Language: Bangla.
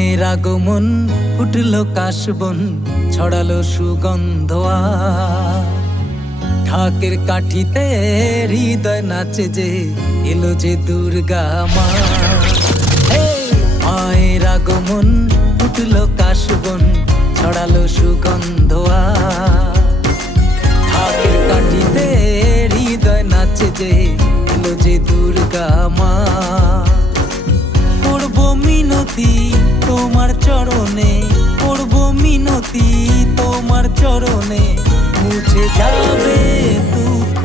মায়ের আগমন ফুটলো কাশবন, ছড়ালো সুগন্ধ ঢাকের কাঠিতে হৃদয় নাচে যে এলো যে দুর্গা মা। মায়ের আগমন ফুটলো কাশবন, ছড়ালো সুগন্ধ ঢাকের কাঠিতে হৃদয় নাচে যে এলো যে দুর্গা মা। করব মিনতি তোমার চরণে, করব মিনতি তোমার চরণে, মুছে যাবে দুঃখ।